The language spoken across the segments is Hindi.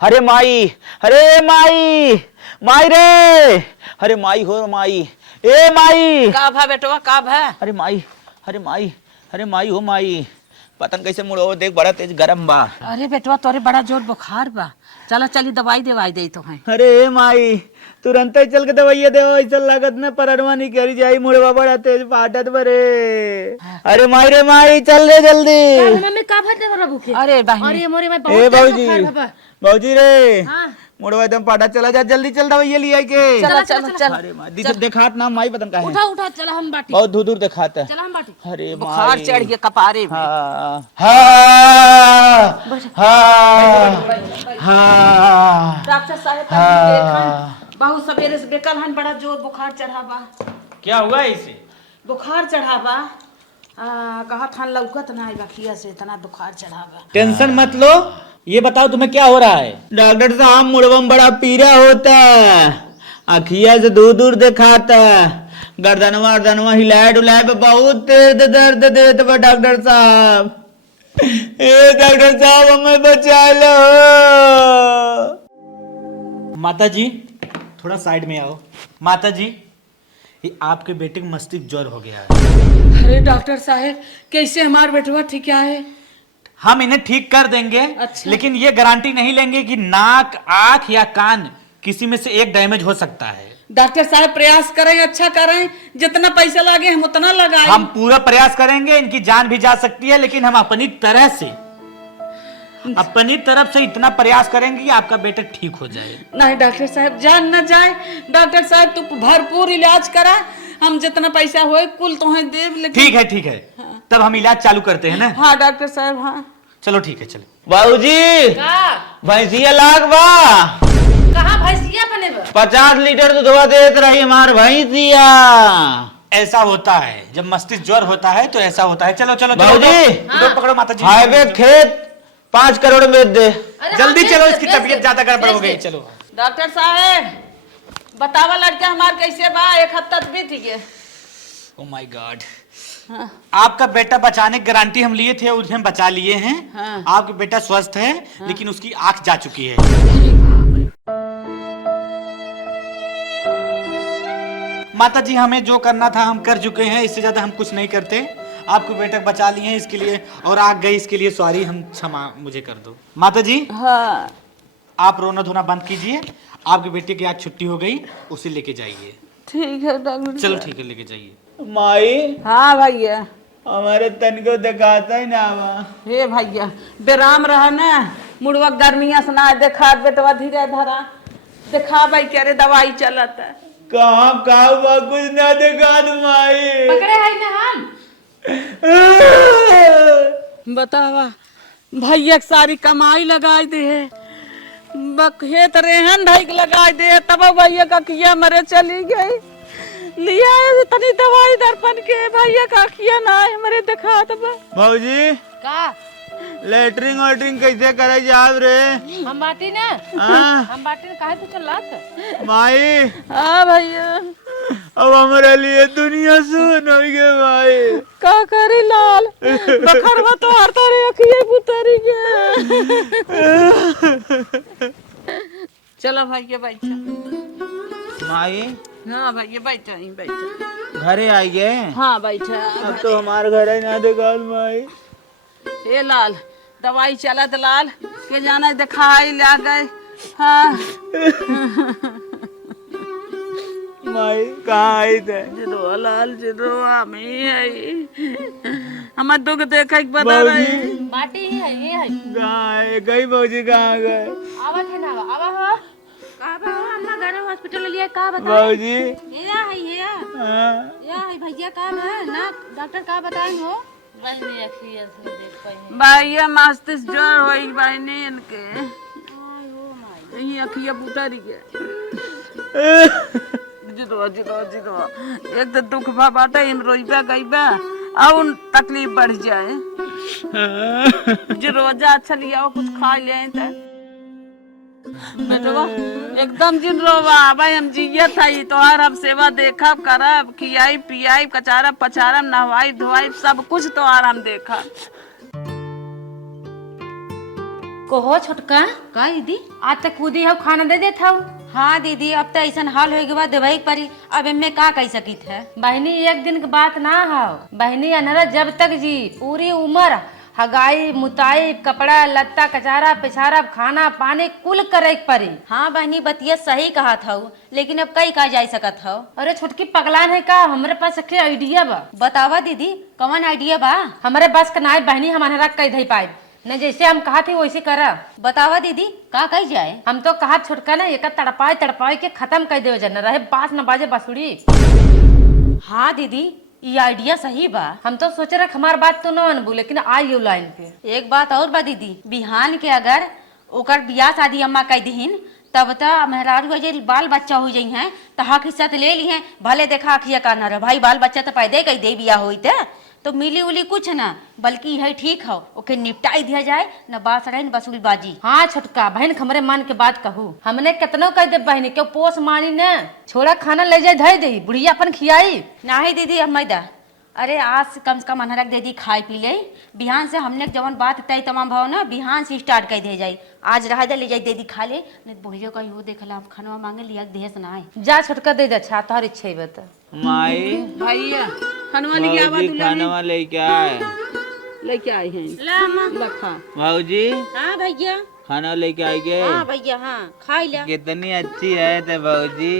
अरे माई, अरे माई, माई रे, अरे माई हो माई, ए माई। का भा बेटवा का भा? अरे माई, अरे माई, अरे माई हो माई, पतंग कैसे मुड़ो देख, बड़ा तेज गरम बा। अरे बेटवा तोरे बड़ा जोर बुखार बा, चला चली दवाई देवाई दे तो है। अरे ए माई, तुरंत ही चल के दवाइया दे, ऐसा लागत ना परनवा नहीं करी जाई, मुड़वा बड़ा तेज फाटत बरे। अरे माई रे माई, चल रे जल्दी। मम्मी का भर दे बाबू के? अरे बहनी, अरे मोरे में ए बहुत बाबूजी, बुखार बाबा। बाबूजी रे, हाँ। मुड़वा एकदम पाटा, चला जा जल्दी, चल दवाइया लिया के। चला चला चल। अरे माई दिखात ना माई पतंग का है, उठा उठा चला हम बाटी, बहुत दूर दूर दिखाता है। चला हम बाटी। अरे बुखार माई। चढ़ गया कपारे में। हाँ हाँ हाँ हाँ डॉक्टर साहब हाँ। बहुत सवेरे से बेकल हन, बड़ा जोर बुखार चढ़ा बा। क्या हुआ इसे? बुखार चढ़ा बा। कहा था लौकत ना बखिया से इतना बुखार चढ़ा बा। टेंशन मत लो, ये बताओ तुम्हें क्या हो रहा है? डॉक्टर साहब मुड़वम बड़ा पीरा होता है, अखिया से दूर दूर दिखाता है, गर्दनवा अर्दनवा हिलाए डुलाए पे बहुत तेज दर्द देता बा डॉक्टर साहब। ए डॉक्टर साहब हमें बचा लो। माता जी थोड़ा साइड में आओ। माता जी, ये आपके बेटे को मस्तिष्क ज्वर हो गया है। अरे डॉक्टर साहब कैसे हमार बेटवा ठीक है? हम इन्हें ठीक कर देंगे। अच्छा। लेकिन ये गारंटी नहीं लेंगे कि नाक, आंख या कान किसी में से एक डैमेज हो सकता है। डॉक्टर साहब प्रयास करें, अच्छा करें, जितना पैसा लगे हम उतना लगाएं। हम पूरा प्रयास करेंगे, इनकी जान भी जा सकती है, लेकिन हम अपनी तरफ से इतना प्रयास करेंगे कि आपका बेटा ठीक हो जाए। नहीं डॉक्टर साहब जान न जाए, डॉक्टर साहब तू भरपूर इलाज करा, हम जितना पैसा होए कुल तुम्हें देव। लेकिन ठीक है ठीक है, तब हम इलाज चालू करते हैं ना। हाँ डॉक्टर साहब हाँ। चलो ठीक है, चलो। बाबूजी, भैंसिया लाग बा, कहाँ भैंसिया बने बा? 50 लीटर दूधवा देत रही हमार भैंसिया। ऐसा होता है, जब मस्तिष्क ज्वर होता है तो ऐसा होता है। चलो चलो बाबूजी, दो पकड़ो माता जी। हाईवे खेत 5 करोड़ में दे। जल्दी चलो, इसकी तबीयत ज्यादा गड़बड़ हो गई। चलो डॉक्टर साहब बतावा लड़का हमार कैसे बा? एक हफ्ता बीत गए। ओ माय गॉड, आपका बेटा बचाने की गारंटी हम लिए थे, उन्हें बचा लिए हैं। हाँ। आपका बेटा स्वस्थ है, लेकिन उसकी आंख जा चुकी है। माता जी, हमें जो करना था हम कर चुके हैं, इससे ज्यादा हम कुछ नहीं करते। आपको बेटा बचा लिए हैं इसके लिए, और आग गई इसके लिए सॉरी, हम क्षमा मुझे कर दो। माता जी हाँ आप रोना धोना बंद कीजिए, आपके बेटे की आज छुट्टी हो गई, उसे लेके जाइए। ठीक है डॉक्टर। चलो ठीक है, लेके जाइए। माई, हाँ भैया। हमारे तन को दिखाता ही ना बा। हे भैया बेराम रहा ना, मुड़वा गर्मिया से ना देखा बेटवा, धीरे धरा देखा भाई क्या रे दवाई चलता है। कहाँ बा, कुछ ना दिखा माई। पकड़े है ना हम। बतावा भैया के सारी कमाई लगाई दे है, बखेत रेहन ढाई लगाई दे, तब भैया का किया मरे चली गई। लिया तनी दवाई दर्पण के, भैया का किया ना है मरे देखा तब। बाबूजी, का लेटरिंग वेटरिंग कैसे करे जाब रे? हम बाटी ना, हाँ? हम बाटी काहे तो चलत? माई, हाँ भैया अब हमारे लिए दुनिया सुन हो गई माई। का करी लाल, बखरवा तो हर तारे अखिए पुतरी के। चलो भैया बैठा। माई, हाँ भैया बैठा ही बैठा। घरे आई गए? हाँ बैठा। अब तो हमारे घर ही ना दिखा माई। हे लाल दवाई चलत लाल के जाना दिखाई ला गए। हाँ माई कहाँ आई थे? जिरो लाल जिरो हमें है, हमार दुख देखे के बता रही। बाटी ही है, ये है। कहाँ है? गई बाबूजी, कहाँ गए? आवत है ना, आवा हो। का बा हो, अम्मा घर हॉस्पिटल लिए का बता? बाबूजी, ये है ये। हाँ? या है भैया का है ना, डॉक्टर का बताएं हो? बहनी अखिया से देख पाई। भैया मस्तिष्क ज्वर होई बहनी इनके, ये अखिया पुतरी के। जिरो जिरो जिरो एक तो दुख भा बाटे, इन रोइबा गईबा और तकलीफ बढ़ जाए। जो रोजा अच्छा लिया कुछ खा ले तो बेटवा एकदम जिन रोवा भाई, हम जिया था तोहार अब सेवा देखब करब, खियाई पियाई कचारब पचारब नहवाई धोवाई सब कुछ तोहार हम देखा। कहो छोटका का दीदी आज तक कूदी हो खाना दे देत हूँ। हाँ दीदी अब तो ऐसा हाल हो गया देवई परी अब इनमें का कह सकी थे। बहनी एक दिन की बात ना हो बहनी अनहरा जब तक जी पूरी उम्र हगाई मुताई कपड़ा लत्ता कचारा पिछारा खाना पानी कुल करे परी। हाँ बहनी बतिया सही कहा था लेकिन अब कई का जा सकत हो। अरे छोटकी पगलान है का हमारे पास एक आइडिया बा। बतावा दीदी कौन आइडिया बा। हमारे बस का नाय बहनी हम अनहरा कह दे पाए न जैसे हम कहा थे वैसे करा। बतावा दीदी का कही जाए। हम तो कहा छोटका ना एक तड़पाए के खत्म कर दे जन रहे बास न बाजे बसुड़ी। हाँ दीदी ये आइडिया सही बा। हम तो सोचे रख हमार बात तो न अनबू लेकिन आई यू लाइन पे। एक बात और बा दीदी बिहान के अगर ओकर बियाह शादी अम्मा कह दीन तब तो मेहरारू हो जाए बाल बच्चा हो जाई हैं तो हक हिस्सा तो ले ली हैं भले देखा अखिया का न रहे भाई बाल बच्चा तो पैदे कही दे बियाह हुई तो मिली उली कुछ ना बल्कि यही ठीक हो ओके निपटाई दिया जाए न बास रहे न बसूल बाजी। हाँ छोटका बहन हमरे मन के बात कहू हमने कितनो कह दे बहन क्यों पोस मानी न छोड़ा खाना ले जाए धर दे बुढ़िया अपन खियाई नहीं दीदी अब मैदा अरे आज से कम अनहरक दे दी खाई पी ले बिहान से हमने जवन बात तय तमाम भाव ना बिहान से स्टार्ट कर दे जाए आज रहा दे ले जाए दे दी खा ले नहीं बुढ़िया का यो देखला आप खाना मांगे लिया देह से ना आए जा छोटका दे दे छा तोहर इच्छा बता। माई भैया खानवा लेके आवा भाऊजी खाना लेके आए। लेके आई हैं लखा भाऊजी हाँ भैया खाना लेके आई गए। हाँ भैया हाँ खाई ला कितनी अच्छी है ते भाऊजी।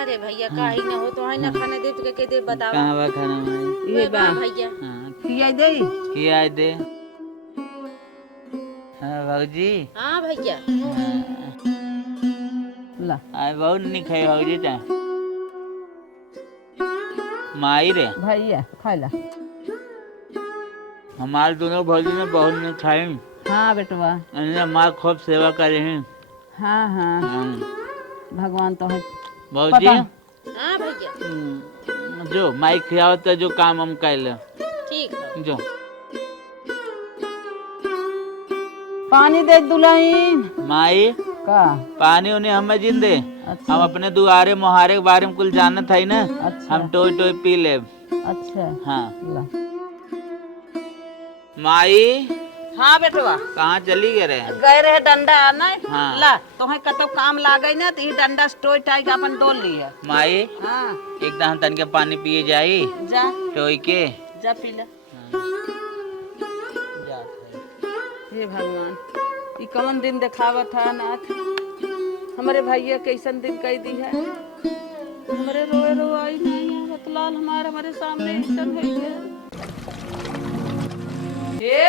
अरे भैया काहे न हो तो है ना खाने दे तो के दे बताओ कहाँ बा खाना माई। ये बा भैया हाँ खियाई दे खिया दे। हाँ भाऊजी हाँ भैया ला आए बहुत नहीं खाई भाऊजी ता माई रे भैया खा ला। हमारे दोनों भाऊजी ने बहुत नहीं खाई। हाँ बेटवा हमारे खूब सेवा करे हैं। हाँ हाँ भगवान तो है भाऊजी हाँ भैया जो माई खियाओ तो जो काम हम कर ले ठीक है। जो पानी दे दुल्हन माई का पानी उन्हें हमें जिंदे अच्छा। हम अपने दुआरे मुहारे के बारे में कुल जानत है ना। अच्छा। हम टोय टोय पी ले। अच्छा हाँ ला। माई हाँ बेटवा कहाँ चली गए रे। गए रहे डंडा आना हाँ। ला तुम्हें कतो काम लागे ना तो ये डंडा स्टोई टाई का अपन डोल ली है। माई हाँ एकदम तन के पानी पिए जाई जा टोय के। जा पी ले। हे भगवान ये कौन दिन दिखावा था नाथ हमारे भैया कैसन दिन कह दी है हमारे रोए रो आई नहीं है रतलाल हमारे सामने ऐसन है हे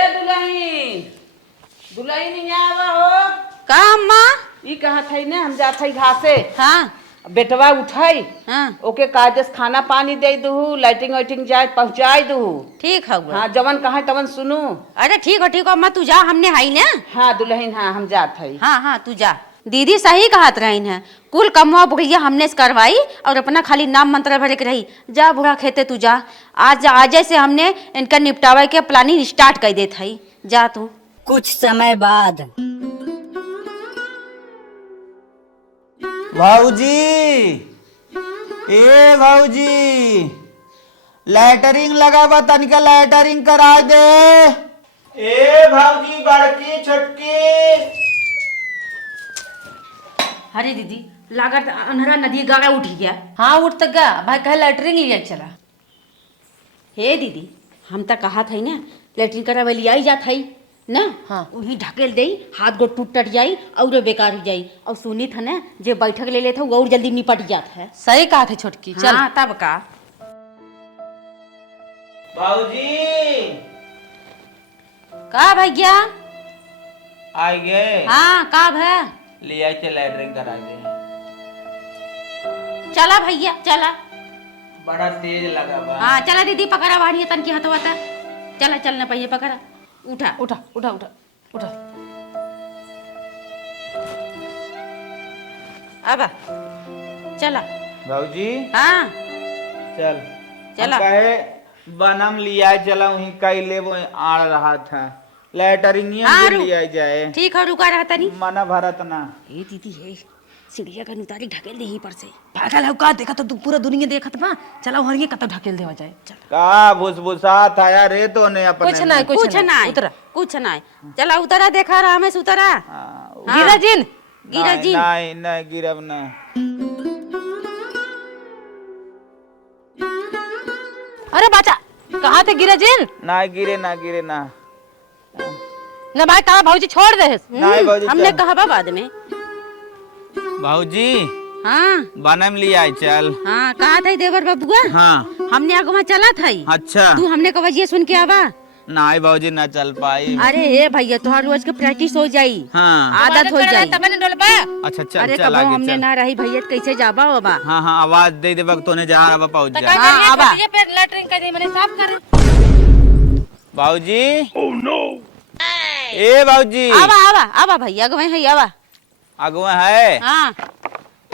दुल्हन नहीं आवा हो का अम्मा ई कहा थई ने हम जात हई घासे हाँ बेटवा उठाई हाँ ओके काजस खाना पानी दे दू लाइटिंग वाइटिंग जाए पहुंचाई दू। ठीक है हाँ जवन कहा तवन सुनू। अरे ठीक हो अम्मा तू जा हमने आई ना। हाँ दुल्हन हाँ हम जात हई। हाँ हाँ तू जा दीदी सही कहत रही है कुल कमुआ बुढ़िया हमने से करवाई और अपना खाली नाम मंत्र भरे के रही। जा बुढ़ा खेते तू जा आज से हमने इनका निपटावे के प्लानिंग स्टार्ट कर देत हई जा तू। कुछ समय बाद भाऊजी ए भाऊजी लैटरिंग लगा बा तनिका लैटरिंग करा दे। ए भाऊजी बड़की छोटकी। अरे दीदी लागत अनहरा नदी गागा उठ गया। हाँ उठ तक गा भाई कहे लैटरिंग लिया चला। हे दीदी हम तो कहा था ना लेटरिन करावे लिया ही जात हई ना। हाँ। वही ढकेल दे हाथ गोट टूट जाई और बेकार हो जाई और सुनी था ना जे बैठक ले लेता वो और जल्दी निपट जात है। सही कहा थे छोटकी चल। हाँ तब का भाऊजी का भैया आ गए। हाँ का है लिया चल लैटरिंग करा दे। चला भैया चला। बड़ा तेज लगा बा। हाँ चला दीदी पकड़ा वाड़ी तन की हथवा था चला चलना पहिए पकड़ा उठा उठा उठा उठा उठा अब चला भाऊजी हाँ चल चला। हम कहे बनम लिया चला वहीं कैले वो आड़ रहा था लैटरिंग हाँ, लिया जाए। ठीक है रुका रहा तनी। मना भरत ना। ए दीदी है सीढ़िया का उतारी ढकेल दी ही पर से पागल है का देखा तो पूरा दुनिया देखत बा चला हरिये कत ढकेल देवा जाए चल का भुसभुसात आया रे तो ने अपने कुछ नहीं कुछ नहीं उतरा कुछ नहीं चला उतरा देखा रामेश उतरा गिरा जिन गिरा जी नहीं नहीं गिरब ना। अरे बाचा कहाँ थे गिरा जिन ना गिरे ना गिरे ना। न भाई तारा भौजी छोड़ दे नहीं भौजी हमने चल। कहा बा बाद में भौजी हाँ बनम लिया चल। हाँ कहा था देवर बाबुआ हाँ हमने आगमा चला था अच्छा तू हमने कहा ये सुन के आवा नहीं भौजी ना चल पाई। अरे हे भैया तुहार रोज के प्रैक्टिस हो जाई हाँ आदत हो जाई तब ने डोल पा अच्छा चल अरे चल कब आगे हमने चल। ना रही भैया कैसे जाबा होबा हाँ हाँ आवाज दे दे वक्त तूने जहाँ अब पहुँच जा। हाँ, आबा। ये पेट लैट्रिन कर दी मैंने साफ करे भौजी ए भौजी आवा आवा आवा भैया गवे है आवा अगुआ है हाँ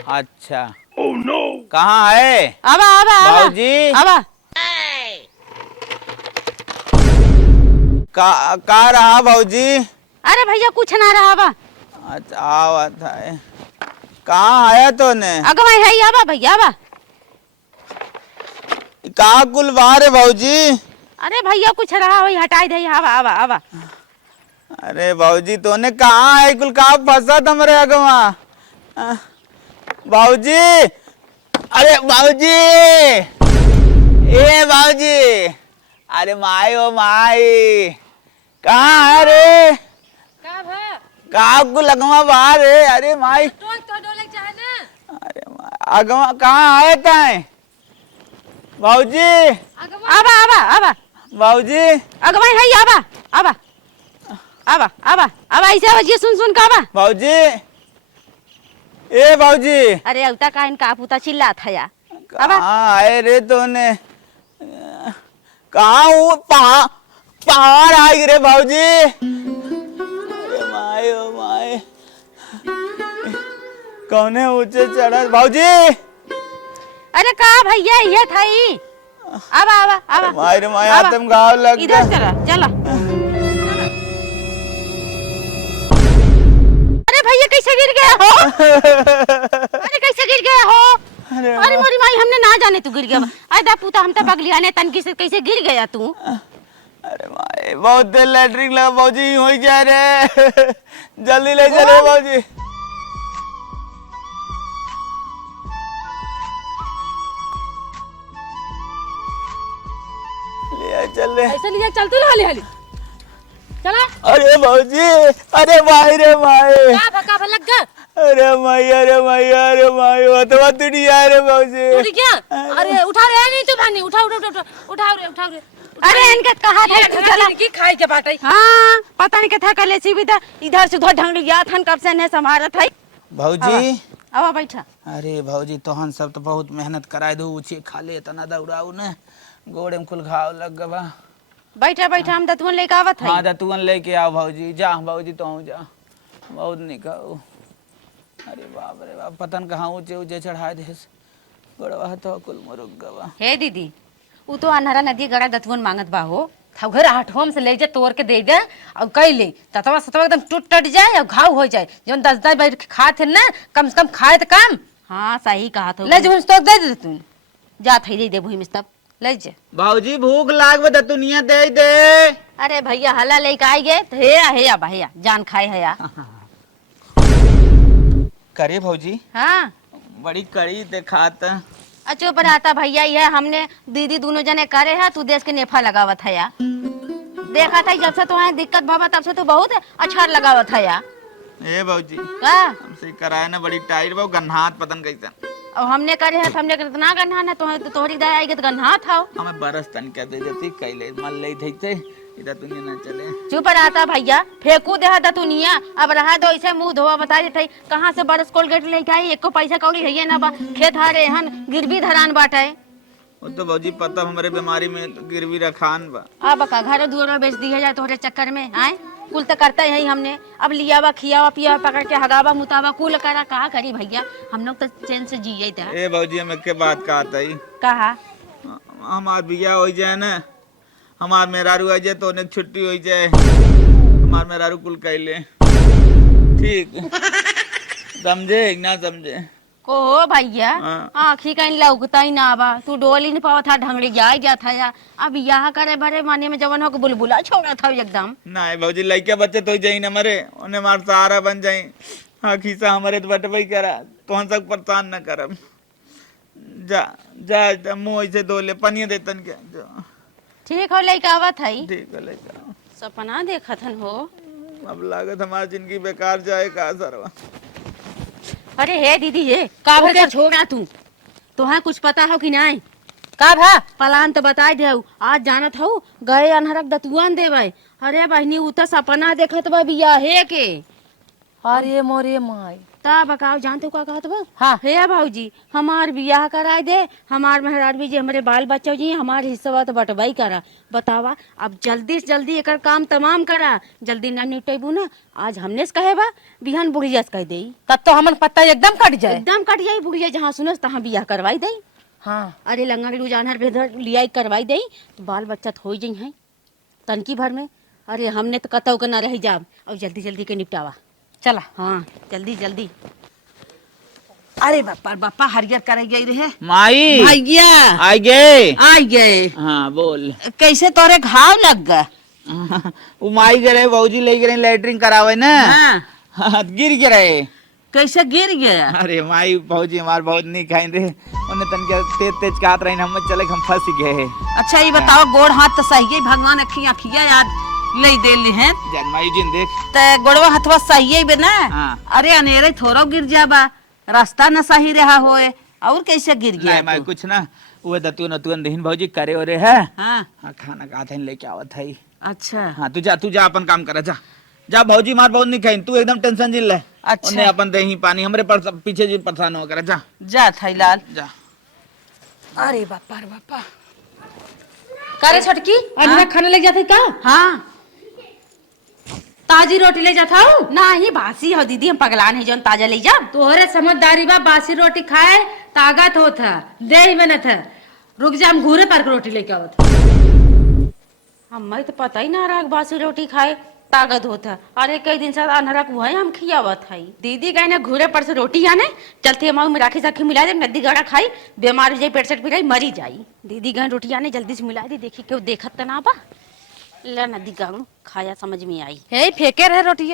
अच्छा कहाँ है आवा आवा आवा भौजी आवा का रहा भौजी। अरे भैया कुछ ना रहा बा अच्छा आवत है कहाँ आया तो ने अगवा है आवा भैया आवा कहाँ कुल बाहर है भौजी। अरे भैया कुछ रहा वही हटाई दे आवा आवा आवा अरे भौजी तूने कहाँ है कुल कहाँ फंसा था मेरे अगवा भौजी। अरे भौजी ए भौजी अरे माई ओ माई कहाँ है रे कहाँ को लगवा बाहर है। अरे माई तो डोले चाहे ना अरे माई अगवा कहाँ आए ताए भौजी आवा आवा आवा भौजी अगवा है आवा आवा आवा आवा आवा ऐसे आवाज ये सुन सुन का आवा भौजी ए भौजी अरे अवता का इनका पुता चिल्ला था या आवा कहाँ आए रे तूने कहाँ हूँ पहाड़ आई रे भौजी। अरे माए ओ माए कौने ऊंचे चढ़ा भौजी। अरे का भैया ये था ही आवा आवा आवा माए रे माए आवा। तुम गाँव लग इधर गया। चला चला अरे भैया कैसे गिर गया हो अरे कैसे गिर गया हो अरे मोरी माई हमने ना जाने तू गिर गया अरे दा पुता हम तो बगलिया ने तनकी से कैसे गिर गया तू अरे माए बहुत देर लैटरिन लगा भौजी हो जा रे जल्दी ले चले भौजी। ले चल रे ऐसे लिया चलते ना हाली हाली चला अरे भौजी अरे माई रे माई का भका लग गया अरे माई वो तो बात नहीं आ रे भौजी। टूट गया अरे उठा रे नहीं तो भानी उठा उठा उठा उठा रे अरे इनके कहा था तू चला की खाई के बाटे हाँ पता नहीं क्या कले सी भी था इधर से उधर ढंग लिया थन कब से ने संभारत है भौजी आवा बैठा अरे भौजी तोहन सब तो बहुत मेहनत कराए दो ऊँचे खा ले तना दौड़ाऊ ने गोड़े में कुल घाव लग गवा। बैठा बैठा हम दतवन लेके आवत है हाँ दतुअन लेके आओ भौजी जा भौजी तो जा बहुत निकाओ। अरे बाप रे बाप पतन कहाँ ऊँचे ऊँचे चढ़ा दे गोड़वा तो कुल मुरुक गवा। हे दीदी वो तो अनहरा नदी गड़ा दतवन मांगत बा हो था घर हाथों से ले जा तोड़ के दे दे और कई ले ततवा सतवा एकदम टूट टट जाए और घाव हो जाए जो 10-10 बार खाए थे ना कम से कम खाए तो कम हाँ सही कहा तो ले जो तो दे दे तू जा थई दे दे भूमि तब ले जा भौजी भूख लाग बे दतुनिया दे दे। अरे भैया हला लेके आई गए तो हे या भैया जान खाए है या करे भौजी हाँ बड़ी कड़ी दिखात अच्छो पर आता भैया ये हमने दीदी दोनों जने करे है तू देश के नेफा लगावत है या देखा था जब से तुम्हारी दिक्कत भावा तब से तो बहुत अच्छा लगावत है या ए भौजी का हमसे कराए ना बड़ी टाइट बहु गन्हात पतन कैसन अब हमने करे है हमने करे इतना गन्हा ना तोहरी दया आई तो गन्हा था हमें बरस तन क्या दे देती कैले मल ले थे इधर दुनिया ना चले। चुप रहता भैया फेंकू दे दतुनिया अब रहा दो ऐसे मुंह धोआ बता देते कहाँ से बरस कोलगेट लेके आई एको पैसा कौड़ी है ना बा खेत हारे हन गिरवी धरान बाटे वो तो भौजी पता हमारे बीमारी में गिरवी रखान बा। अब का घर दूर बेच दिया जाए तोहरे चक्कर में आए कुल तो करता है हमने अब लियावा खियावा पियावा पकड़ के हगावा मुतावा कुल करा कहा करी भैया हम लोग तो चैन से जिये था ए भौजी हम एक के बात कहता ही कहा हमार बिया हो जाए ना हमार मेहरारू आ जाए तो उन्हें छुट्टी हो जाए हमार मेहरारू कुल कैले ठीक समझे ना समझे? को हो भैया हाँ। आखी कहीं लौकता ही ना बा तू डोल ही नहीं पावा था ढंगड़ी जाए जा था या अब यहाँ करे भरे माने में जवन हो के बुलबुला छोड़ा था एकदम। नहीं भौजी लड़के बच्चे तो ही जाई ना मरे उन्हें मार सहारा बन जाई। हाँ खीसा हमारे तो बटवाई करा तो हम सब परेशान न करम। जा जा मुँह ऐसे धो ले पनिया देतन के जो ठीक हो लइका आवत है ठीक है लड़का। सपना देखत हो। अब लागत हमारी जिंदगी बेकार जाए का सरवा। अरे हे दीदी हे का भा छोड़ा तू तोहे कुछ पता हो कि नहीं का भा पलान तो बता दे आज जानत हो गए अनहरक दतुआन देवे। अरे बहनी उ तो सपना देखत बा बिया हे के। अरे मोरे माई ता बकाओ जानते हो का कहत बा हाँ। हे भाऊजी हमार बियाह कराए दे हमार मेहरार भी जे हमरे बाल बच्चा जी हमार हिस्सा तो बटवाई करा। बतावा अब जल्दी से जल्दी एकर काम तमाम करा जल्दी ना निपटेबू ना आज हमने से कहे बा बिहान बुढ़िया से कह दे तब तो हमन पत्ता एकदम कट जाए। एकदम कट जाई बुढ़िया जहाँ सुनस तहाँ बियाह करवाई दे। हाँ अरे लंगा लू जानहर भेधर लियाई करवाई दे तो बाल बच्चा तो हो जाई है तनकी भर में। अरे हमने तो कतौ के ना रह जाब और जल्दी जल्दी के निपटावा चला। हाँ जल्दी जल्दी। अरे बापा बापा हरियर करे गई रहे माई भैया आ गए। आ गए। हाँ बोल। कैसे तोरे घाव लग गए? वो माई गए भौजी ले गए लैटरिन करावे ना। हाँ। गिर गए। कैसे गिर गया? अरे माई भौजी हमार बहुत नहीं खाई रे उन्हें तन के तेज तेज काट रही हम चले हम फंस गए। अच्छा ये बताओ गोड़ हाथ तो सही है भगवान अखियां अखियां याद ले दे ली हैं जन माई जिन देख ते गोड़वा हथवा सही है ना। हाँ। अरे अनेरे थोड़ा गिर जाबा रास्ता न सही रहा होए और कैसे गिर गया नहीं माई तू? कुछ ना वो दतु नतुन दहीन भौजी करे ओरे है। हाँ हाँ खाना खाते हैं लेके आवत है। अच्छा हाँ तू जा अपन काम करा जा जा भौजी मार बहुत नहीं खाई तू एकदम टेंशन जिल ले। अच्छा। उन्हें अपन दही पानी हमरे पीछे जी परेशान हो कर जा जा थैलाल। जा। अरे बापा रे बापा। करे छोटकी अनरा खाना ले जाते का हाँ ताजी रोटी ले जाता हूँ ना ही बासी हो दीदी हम पगलान है जौन ताजा ले जा। तोहरे समझदारी बा बासी रोटी खाए ताकत होत है देह में न था। रुक जा हम घूरे पर रोटी लेके आवत। हमें तो पता ही ना रहा बासी रोटी खाए ताकत होता। अरे कई दिन से अनहरा वही हम खियावत है दीदी गए ना घूरे पर से रोटी आने चलते हम राखी साखी मिला दे नदी गड़ा खाई बीमार हो जाए पेट सेट पिराई मरी जाई। दीदी गए रोटी आने जल्दी से मिला दी देखी क्यों देखत त ना बा ला नदी गाँव खाया समझ में आई। हे फेंके रहे रोटी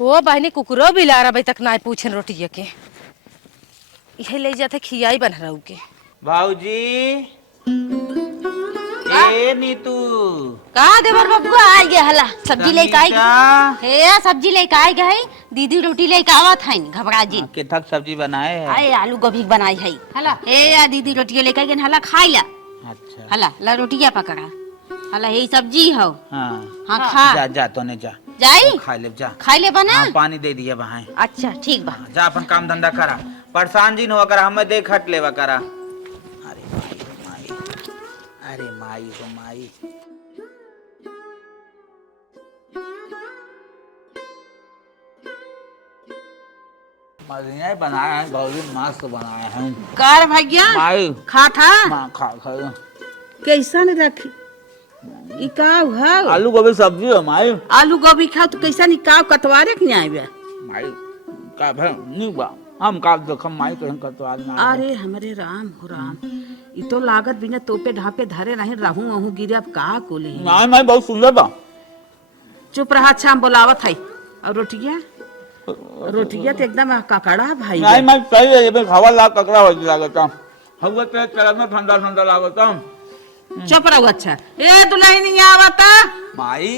हो बहनी कुकरो भी ला रहा तक ना पूछे रोटी के ये ले जाते खियाई बन रहा के। भाऊजी ए नीतू का देवर बबुआ आ गया हला सब्जी लेके आई हे सब्जी लेके आई गई दीदी रोटी लेके आवत है घबरा जी के थक सब्जी बनाए है। अरे आलू गोभी बनाई है हला हे या दीदी रोटी लेके आई हला खाई ला अच्छा हला ला रोटिया पकड़ा हला यही सब्जी हो। हाँ हाँ खा जा जा तो ने जा जाई खा ले जा। खाई ले बना हाँ, पानी दे दिया बहाए। अच्छा ठीक बा जा अपन काम धंधा करा परेशान जी न हो कर हमें देख हट लेवा करा। अरे माई हो माई अरे माई हो माई बढ़िया बनाया है भाभी मस्त बनाया है। कार भैया माई खा था माँ खा खा कैसा नहीं रखी ई का है आलू गोभी सब्जी हो माई आलू गोभी खाओ तो कैसा नहीं का कतवारे के नहीं आवे माई का भे नहीं बा हम का देखम माई कहीं कतवा ना। अरे हमारे राम हो राम ई तो लागत बिना तोपे ढापे धरे नहीं रहूं अहूं गिरे अब का कोले माई माई बहुत सुंदर बा। चुप रहा अच्छा हम बोलावत है और रोटिया रोटिया तो एकदम ककड़ा भाई नहीं माई सही है ये पे खावा ला ककड़ा हो लागता हवा पे चला में ठंडा ठंडा लागता। चुप रहो अच्छा ए दुलाई नहीं आवता माई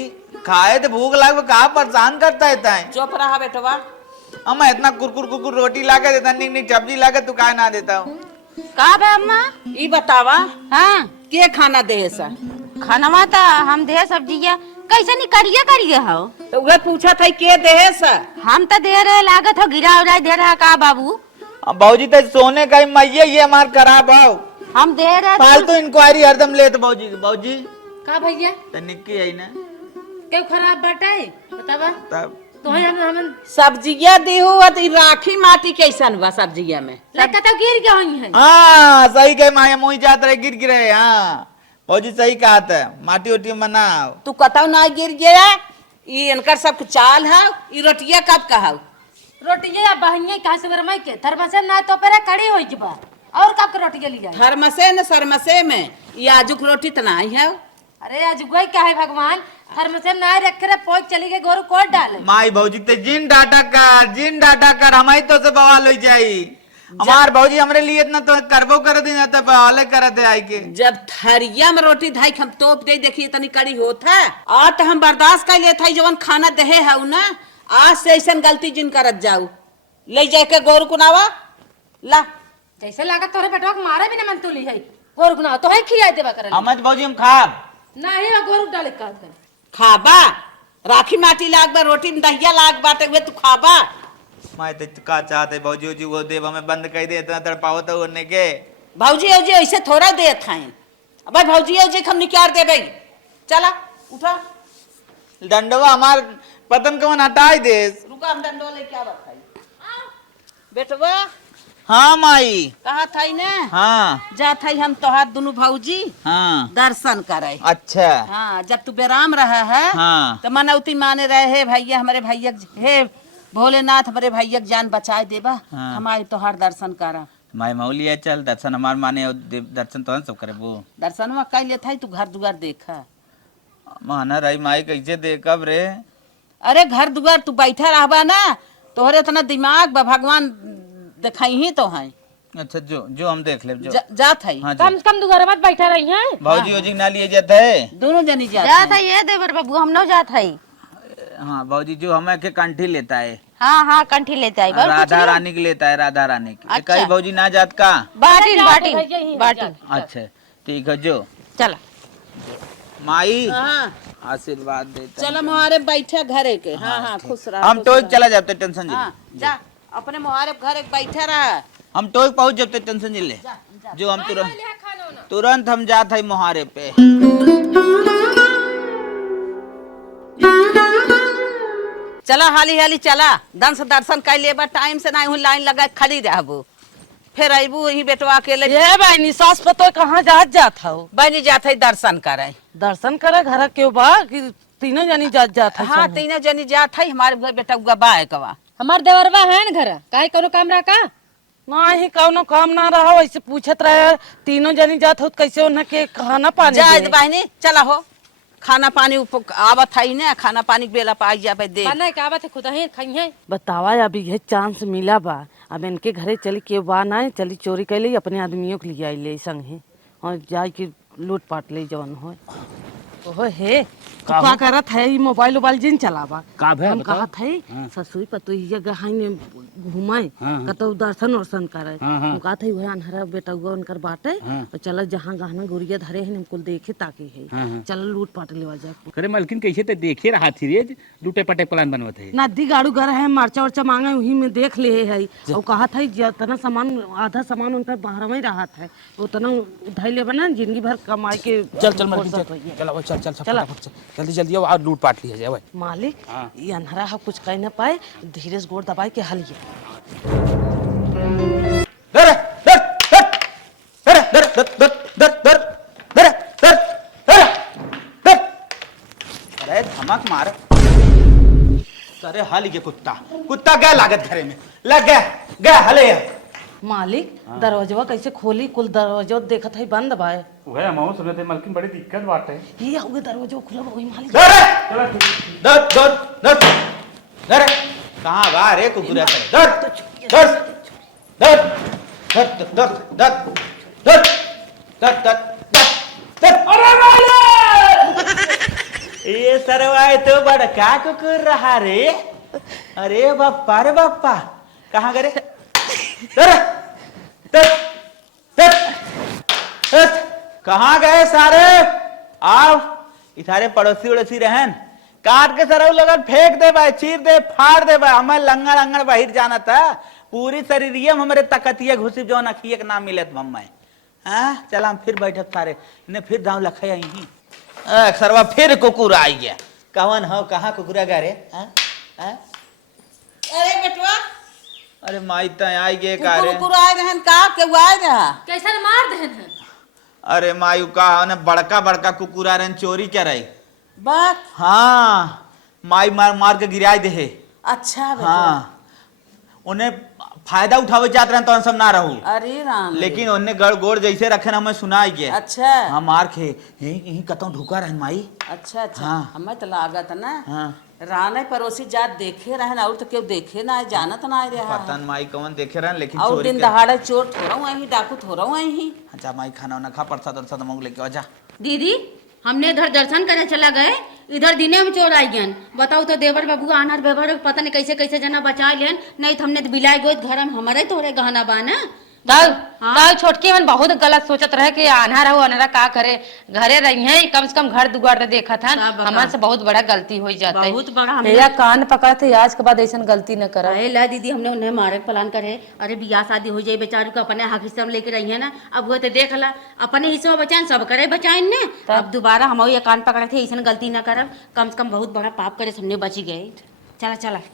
खाए तो भूख लाग कहा परेशान करता है चुप रहा बेटवा हम इतना कुरकुर रोटी ला के देता निक निक सब्जी ला के तू का ना देता हूँ। का बे अम्मा ई बतावा हाँ के खाना दे सा खाना तो हम दे सब्जिया कैसे नहीं करिए हो तो वह पूछा था के दे सा हम तो दे रहे लागत हो गिरा उरा दे रहा का बाबू बाबूजी तो सोने का ही मैया ये हमार खराब हो हम दे रहे फालतू इंक्वायरी हरदम ले तो बाबूजी का भैया तो निक्की है ना क्यों खराब बाटे बतावा तब तो हम सब्जिया देहु त राखी माटी कैसन बा सब्जिया में लड़का तो गिर गया हुई है। हाँ सही कहे माया मोही जात रहे गिर गिरे। हाँ बाबूजी सही कहा था माटी उटी बनाओ तू कतौ ना गिर गया ई इनकर सब चाल है ई रोटिया कब कहौ रोटी या बहिनी कहां से गरमाई के थर्मसे ना तो पेरे कड़ी होई के बा और कब के रोटी ले जाए थर्मसे न सरमसे में ये आजुक रोटी तना ही है। अरे आज गोई का है भगवान थर्मसे ना रख रे पोच चली गई गोरू कोट डाले माई भौजी ते जिन डाटा कर हमारी तो से बवाल हो जाई। हमार भौजी हमरे लिए इतना तो करबो कर दी ना तो बवाल कर दे आई के। जब थरिया में रोटी धाई हम तोप दे देखिए तनी कड़ी होता है आज तो हम बर्दाश्त कर लेता है जवन खाना दहे है ना आज से ऐसा गलती जिन करत जाऊ ले जाके गोरू कुनावा ला जैसे लागत तोरे बेटवा के मारे भी ना मन तुली है गोरू गुना तो है खिया देबा कर हमज भौजी हम खाब नहीं गोरू डाले का खाबा राखी माटी लाग बा रोटी में दहिया लाग बाटे वे तू खाबा। मैं तो का चाहते भौजी जी वो देव हमें बंद कर दे इतना तड़पाओ तो उन्हें के भौजी औजी ऐसे थोड़ा दे थाई अब भौजी औजी हम निकाल दे भाई चला उठा डंडवा हमार पतन कौन हटाई दे। रुका हम डंडो ले क्या बात है बेटवा हाँ माई कहा थाई ने हाँ जा थाई हम तोहार दोनों भौजी हाँ दर्शन करे। अच्छा हाँ जब तू बेराम रहा है हाँ तो मनौती माने रहे हे भैया हमारे भैया हे भोलेनाथ हमारे भैया जान बचाए देबा हाँ। हमारे तोहार दर्शन करा माई मौली है चल दर्शन हमार माने और दर्शन तो सब करे वो दर्शन में कह ले था तू घर दुआर देखा माना रही माई कैसे देखब रे। अरे घर दुआर तू बैठा रहबा ना तोहरे इतना दिमाग बा भगवान दिखाई ही तो है। अच्छा जो हम देख ले जो जात है हाँ कम से कम दुआर मत बैठा रही है भौजी ओजी ना लिए जाते है दोनों जनी जात जात है ये देवर बाबू हम न जात है। हाँ भौजी जो हमें के कंठी लेता है हाँ हाँ कंठी लेता है राधा रानी की लेता है राधा रानी की अच्छा। कई भौजी ना जात का बाटिन बाटिन बाटिन अच्छा ठीक है जो चला माई हाँ आशीर्वाद देता चलो मुहारे बैठा घरे के हाँ हाँ खुश रह हम तो चला जाते टेंशन हाँ जा अपने मुहारे घरे बैठा रहा हम तो पहुंच जाते टेंशन ले जो हम तुरंत हम जाते हैं मुहारे पे। चला हाली हाली चला दर्शन कर लेबा टाइम से नहीं लाइन लगा खड़ी रहबो फिर अबू वही बेटवा अकेले ये बहनी सास पतो कहाँ जात हो बनी जाते दर्शन करे दर्शन करे घर के बा कि तीनों जनी जात है हाँ तीनों जनी जात है हमारे घर बेटा गवा है कवा हमार देवरवा है न घर काहे कोनो काम रहा का नहीं कौनो काम ना रहा वैसे पूछत रहे तीनों जनी जात हो कैसे उन्हें के खाना पानी जा दे। बहनी चला हो खाना पानी आवत है ना खाना पानी बेला पाई जाबे दे खाना का बात है खुदा ही खाई है बतावा अभी ये चांस मिला बा अब इनके घरे चली के बा ना चली चोरी कर ली अपने आदमियों को ले आई ले संगे और जाए के लूट पाट ले जवन हो ओहो हे का करत है ये मोबाइल वोबाइल जिन चलावा का भे हम कहा थे ससुई पतोई जगह ने घुमाए कतो दर्शन वर्शन करे हम कहा थे वह अनहरा बेटा हुआ उनकर बाटे और चल जहाँ गहना गुड़िया धरे हैं हमको देखे ताकि है चल लूट पाट लेवा जाए करे मलकिन कैसे ते देखे रहा थी रे लूटे पटे प्लान बनवत है नदी गाड़ू घर है मरचा उर्चा मांगे वही में देख ले है और कहा था जितना सामान आधा सामान उनका बाहर में रहा था उतना उठाई ले बना जिंदगी भर कमाई के चल चल मलकिन चल चल चल चल जल्दी जल्दी और लूट पाट लिया जाए मालिक ये अंधरा है कुछ कह न पाए धीरे से गोड़ दबाई के हलिए अरे धमक मार अरे हाल के कुत्ता गया लागत घरे में लग गया हले मालिक दरवाजा कैसे खोली कुल दरवाजा देखत है बंद बाय वह हम सुनते मलकिन बड़ी दिक्कत बात है ये होगे दरवाजा खुला वही मालिक कहाँ बा रे कुकुरा ये सरवाए तो बड़का कुकुर रहा रे। अरे बाप्पा कहाँ गए कहाँ गए सारे आओ इथारे पड़ोसी उड़ोसी रहन काट के सरऊ लगन फेंक दे भाई चीर दे फाड़ दे भाई हमें लंगड़ अंगड़ बाहर जाना था पूरी शरीरिया हमारे तकतिया घुसी जो नखिए के नाम मिले मम्मा हाँ चला हम फिर बैठक सारे इन्हें फिर दाव लखे यही सरवा फिर कुकुर आई गया कवन हो कहाँ कुकुरा गा रे अरे बेटवा अरे माई त आई गे का रे कुकुर आए रहन का के आए रहा कैसे मार देहन है अरे माई का ने बड़का बड़का कुकुरा रन चोरी क्या रही बात हाँ माई मार मार के गिराई दे अच्छा बेटवा हाँ उन्हें फायदा उठावे चाहते रहे तो हम सब ना रहू, अरे राम रे। लेकिन उन्हें गड़ गोड़ जैसे रखे ना हमें सुनाई गए। अच्छा हाँ मार खे यही कतौ ढुका रहन माई। अच्छा अच्छा हाँ। हमें तो लागत ना हाँ राने पड़ोसी जात देखे रहन और तो केहू देखे ना है, जानत ना है रहा पतन माई कौन देखे रहन, लेकिन और चोरी दिन के। दहाड़े चोर थोड़ा वही डाकू थोड़ा वही। अच्छा माई खाना वाना खा, प्रसाद उरसाद मंग लेके आ जा। दीदी हमने इधर दर्शन करे चला गए, इधर दिने में चोर आई गन। बताओ तो देवर बाबू आनार बेवर पता नहीं कैसे कैसे जना बचा लेन, नहीं तो हमने तो बिलाए गो घर में हमारे तोरे गहना बाना। दाल छोटकी मन बहुत गलत सोचत रहे कि आना रहो अनरा का करे, घरे रही है कम से कम घर दुआर देखा था, हमारे से बहुत बड़ा गलती हो जाता है। बहुत बड़ा मेरा कान पकड़ते आज के बाद ऐसा गलती न करा। अरे ला दीदी हमने उन्हें मारे प्लान करे, अरे बियाह शादी हो जाए बेचारू को अपने हक हिस्सा में लेके रही है ना, अब वो तो देख ला अपने हिस्सा में बचाए सब करे बचाए ने, अब दोबारा हम ये कान पकड़े थे ऐसा गलती न करब, कम से कम बहुत बड़ा पाप करे हमने बची गए। चला चला